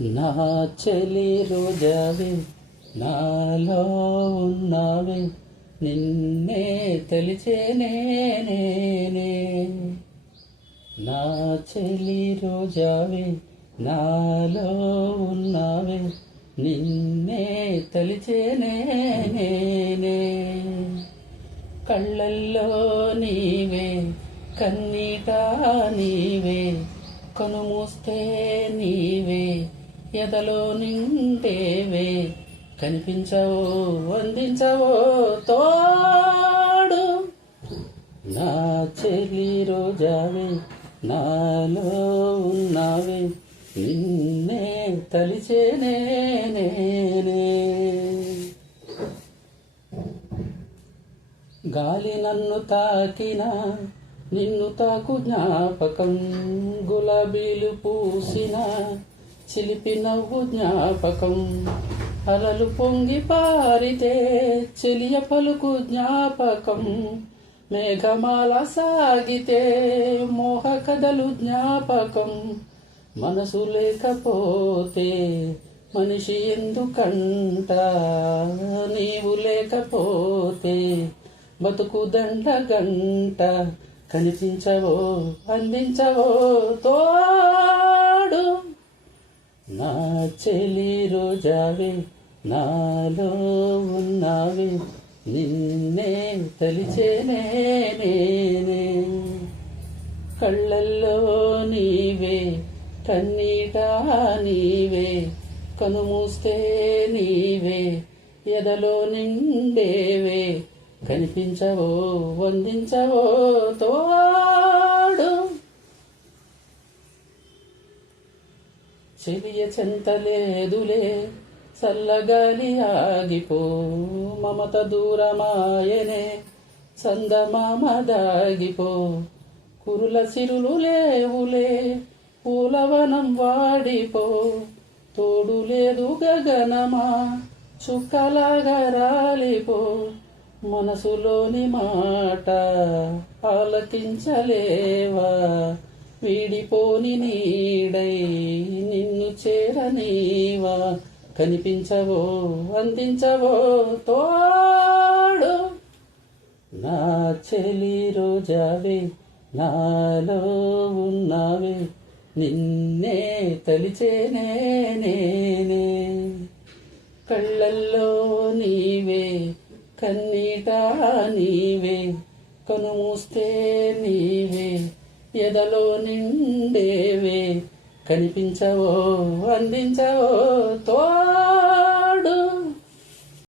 నా చెలి రోజావే నాలో ఉన్నావే నిన్నే తలిచేనే నా చెలి రోజావే నాలో ఉన్నావే నిన్నే తలిచేనే కళ్ళల్లో నీవే కన్నీట నీవే కనుమూస్తే నీవే ఎదలో నిండేవే కనిపించవో అందించవో తోడు నా చెలి రోజావే నాలో ఉన్నావే నిన్నే తలిచేనే గాలి నన్ను తాకినా నిన్ను తాకు జ్ఞాపకం గులాబీలు పూసిన చిలిపి నవ్వు జ్ఞాపకం అలలు పొంగి పారితే చెలియ పలుకు జ్ఞాపకం మేఘమాల సాగితే మోహ కథలు జ్ఞాపకం మనసు లేకపోతే మనిషి ఎందుకంట నీవు లేకపోతే బతుకు దండ గంట కనిపించవో అందించవో తోడు నా చెలి రోజావే నాలో ఉన్నావే నిన్నే తలిచేనే కళ్ళల్లో నీవే కన్నీట నీవే కనుమూస్తే నీవే ఎదలో నిండేవే కనిపించవో వందించవో తోడు చెలియ చెంతలేదులే చల్లగాలి ఆగిపో మమత దూరమాయనే చందమామ దాగిపో కురుల సిరులు లేవులే పూలవనం వాడిపో తోడు లేదు గగనమా చుక్కలాగా రాలిపో మనసులోని మాట ఆలకించలేవా వీడిపోని నీడై నిన్ను చేరనీవా కనిపించవో అందించవో తోడు నా చెలి రోజావే నాలో ఉన్నావే నిన్నే తలిచేనే కళ్ళల్లో నీవే కన్నీట నీవే కనుమూస్తే నీవే ఎదలో నిండేవే కనిపించవో అందించవో తో